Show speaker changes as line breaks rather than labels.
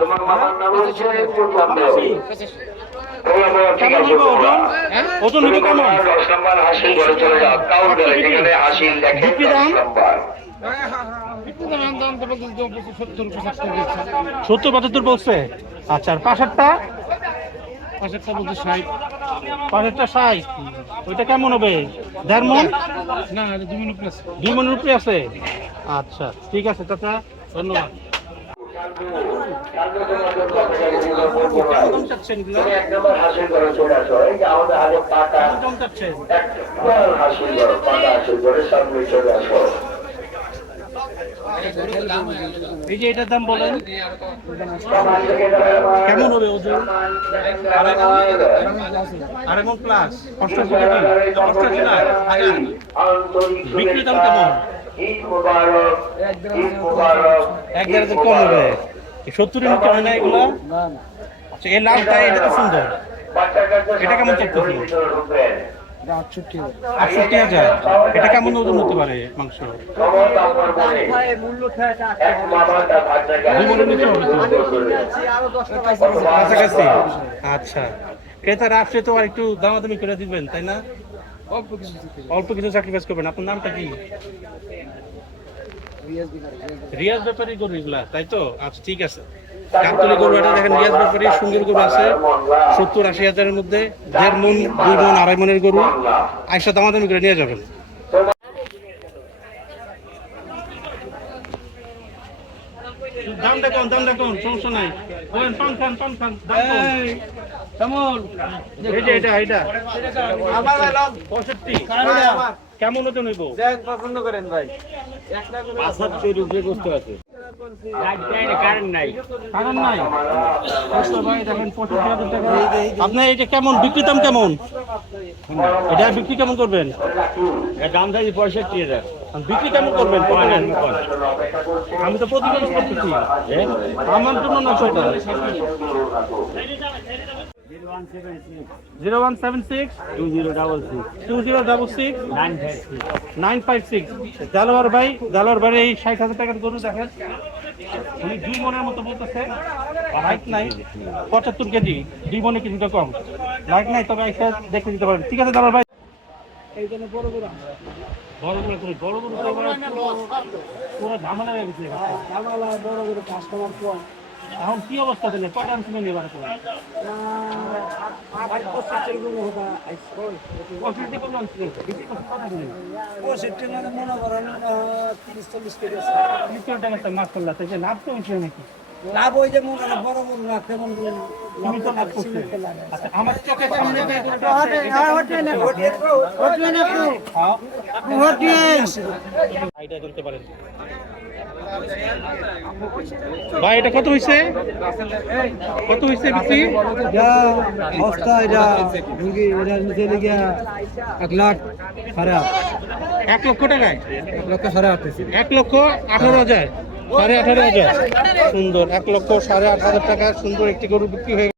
তোমার মামার নাম হচ্ছে
সত্তর পঁচাত্তর বলছে। আচ্ছা আর পাশেরটা? পাশেরটা বলছে ষাট। পাশেরটা ষাট। ওইটা কেমন হবে? দেড় মন? না দুই মন উপরে আছে। দুই মনের উপরে আছে? আচ্ছা ঠিক আছে চাচা ধন্যবাদ।
এই যে
এটার দাম বলেন কেমন হবে ওজন
আমার-
আড়াই প্লাস। অষ্টাশি না বিক্রি দাম কেমন?
ঈদ মুবারক ঈদ মুবারক
এক দেড় কম হবে। সত্তরের নিচে হয় না এগুলো আচ্ছা এটা তো সুন্দর। এটা কেমন চাচ্ছেন? আটষট্টি হাজার। এটা কেমন ওজন হতে পারে মাংস? কাছাকাছি। আচ্ছা। ক্রেতারা আসলে তো আর একটু দামাদামি করে দিবেন তাই না? অল্প কিছু স্যাক্রিফাইস করবেন। আপনার নামটা কি? রিয়াজ ব্যাপারী গরু এগুলা, তাই তো? আচ্ছা ঠিক আছে। কাকতলি গরু এটা দেখেন, রিয়াজ ব্যাপারী সুন্দর গরু আছে, সত্তর আশি হাজারের মধ্যে, দেড় মন, দুই মন, আড়াই মনের গরু। আইসা দামাদামি করে নিয়ে যাবেন। দামটা কম দামটা কম সমস্যা নাই। বলেন পান খান পান খান দাম কম। এই যে এটা কেমন হতে নইব
পছন্দ করেন ভাই।
কারণ নাই কষ্ট ভাই আপনার এটা কেমন বিক্রি দাম কেমন? এটা বিক্রি কেমন করবেন?
দাম থাকি পঁয়ষট্টি হাজার।
আর বিক্রি কেমন করবেন? আমি তো প্রতিদিন করতেছি। আমার জন্য না ছয়টা zero one seven six
two zero double
two zero double six
nine five
nine five six জালোয়ার ভাই জালোয়ার ভাই এই ষাট হাজার টাকার গরু দেখেন। উনি দুই মনের মতো বলতেছে লাইট পঁচাত্তর কেজি, দুই মনে কিছুটা কম। লাইট নাই, তবে একটা দেখে দিতে পারেন ঠিক আছে, জালোয়ার ভাই? বড় গরু কই? বড় গরু তো আবার পুরো ঝামেলা হয়ে গেছে। এখন কি অবস্থা দিলে কয়টা আনছিলেন এবার করে পঁয়ষট্টি তিরিশ চল্লিশ কেজি টাকা মাশাআল্লাহ তাই লাভ তো হয়েছে নাকি?
লাভ ওই যে মনে বড় বড়
আচ্ছা আমার চোখে সামনে যে হ্যাঁ, ভাই এটা কত হয়েছে কত হয়েছে বিক্রি
অবস্থা এটা মুরগি এটা নিচে লেগে এক লাখ সাড়ে
এক লক্ষ টাকায়
এক লক্ষ সাড়ে আট
এক লক্ষ আঠারো হাজার সাড়ে আঠারো হাজার সুন্দর, এক লক্ষ সাড়ে আট হাজার টাকা সুন্দর একটি গরু বিক্রি হয়ে।